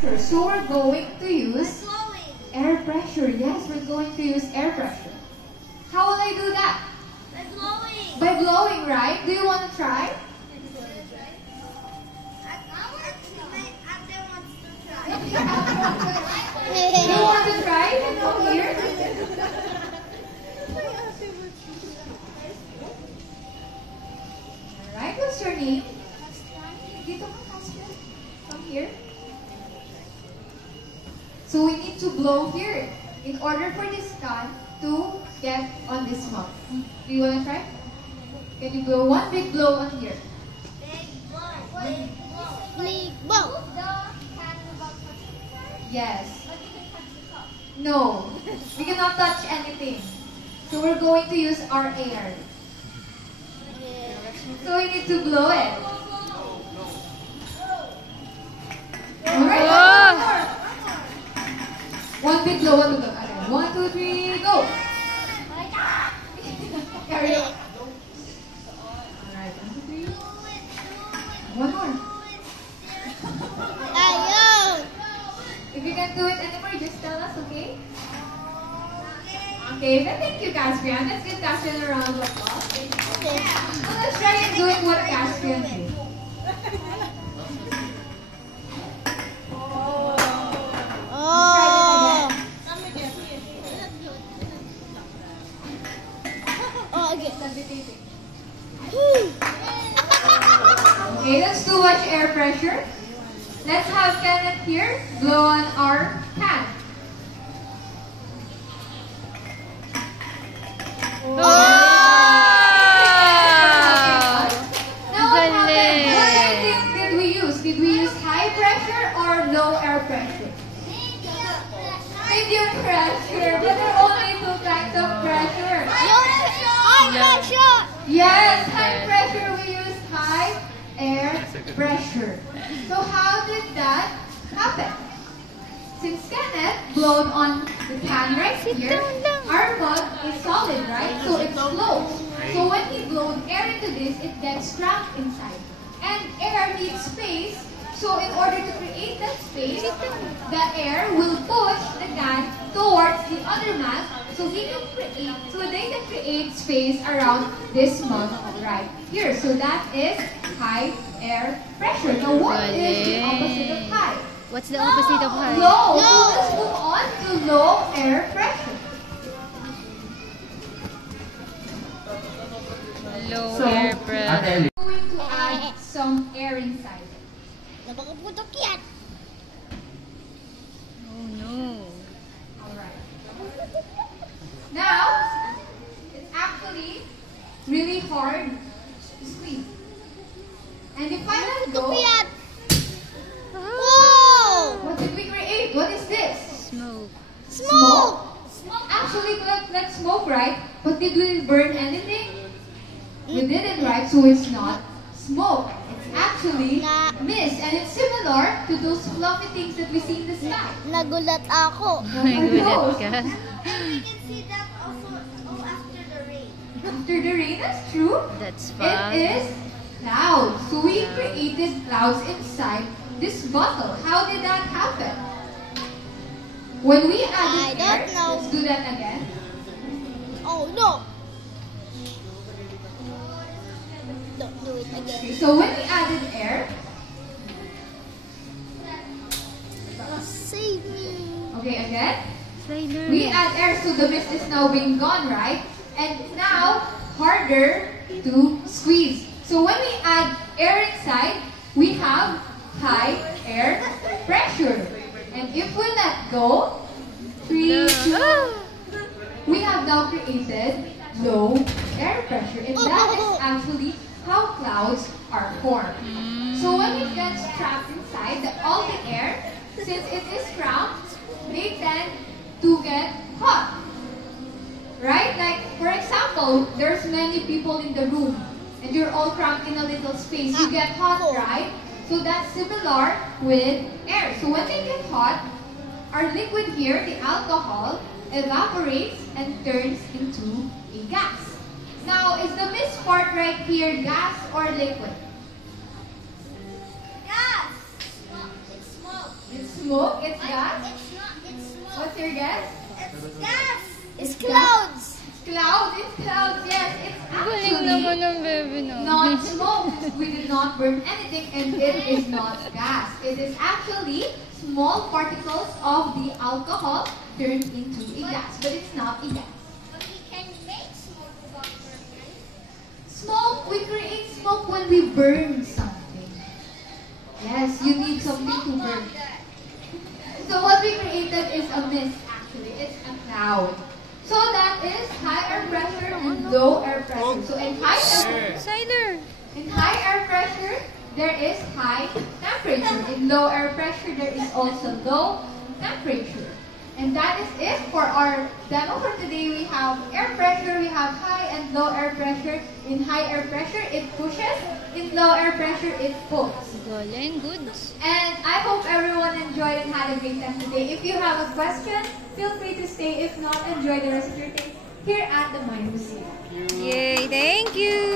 So we're going to use air pressure. Yes, we're going to use air pressure. How will I do that? By blowing. By blowing, right? Do you want to try? Do you want to try? Come here. Alright, what's your name? Dito ka, Caspian. Come here. So we need to blow here in order for this can to get on this mouth. Do you want to try? Can you blow one big blow on here? Big blow. Big blow. Big blow. Yes. No, we cannot touch anything. So we're going to use our air. So we need to blow it. Alright, one big blow, one big blow. 1, 2, 3, go! Carry on. Alright, 1, 2, 3. One more. Ayaw. If you can't do it anymore, just tell us, okay? Okay, then thank you, Caspian. Let's give Caspian a round of applause. So let's try and do it what Caspian did. Oh. Oh, okay. Okay, that's too much air pressure. Let's have Kenneth here blow on our can. Oh. Now what happened? What air did we use? Did we use high pressure or low air pressure? Medium pressure. But there are only two kinds of pressure. High pressure. Yes, high pressure. We use high air pressure. So how did that happen? Since Kenneth blowed on the can right here, our mug is solid, right? So it floats. So when he blowed air into this, it gets trapped inside. And air needs space. So in order to create that space, the air will push the can towards the other mug so they can create space around this mug right here. So that is high air pressure. Now what is the opposite of high? What's the opposite of high? Low. So let's move on to low air pressure. Low air pressure. We're going to add some air inside. Napakaputok yan. Oh no. Alright. Now, it's actually really hard to squeeze. And if I let go, Yan. Whoa! what did we create? What is this? Smoke. Smoke. Actually, let's smoke, right? But did we burn anything? We didn't, right? So it's not smoke. It's actually mist. And it's similar to those fluffy things that we see in the sky. Nagulat ako. Nagulat ka. And we can see that also after the rain. After the rain, that's true. That's It fun. is clouds. So we created clouds inside this bottle. How did that happen? When we added I don't air, know. let's do that again. Oh no. Don't do it again. Okay, so when we added air, Save me. okay, again, Slider. we add air, so the mist is now being gone, right? And now, harder to squeeze. So when we add air inside, we have high air pressure. And if we let go, 3, 2, we have now created low air pressure. And that is actually how clouds are formed. So when it gets trapped inside, all the air, since it is cramped, they tend to get hot. Right? Like, for example, there's many people in the room and you're all cramped in a little space. You get hot, right? So that's similar with air. So when they get hot, our liquid here, the alcohol, evaporates and turns into a gas. Now, is the mist part right here gas or liquid? Gas. It's smoke. It's smoke? It's gas? It's not. It's smoke. What's your guess? It's gas. It's clouds. Clouds. It's clouds. Yes, it's Galing naman actually ng baby no. not smoke. We did not burn anything, and it is not gas. It is actually small particles of the alcohol turned into a gas, but it's not a gas. But we can make smoke without burning. Smoke, we create smoke when we burn something. Yes, you need something to burn. So what we created is a mist actually. It's a cloud. So that is high air pressure and low air pressure. So in high air pressure, there is high temperature. In low air pressure, there is also low temperature. And that is it for our demo for today. We have air pressure, we have high and low air pressure. In high air pressure, it pushes. In low air pressure, it pulls. Galing, goods. And I hope everyone enjoyed and had a great time today. If you have a question, feel free to stay. If not, enjoy the rest of your day here at the Mind Museum. Yay, thank you.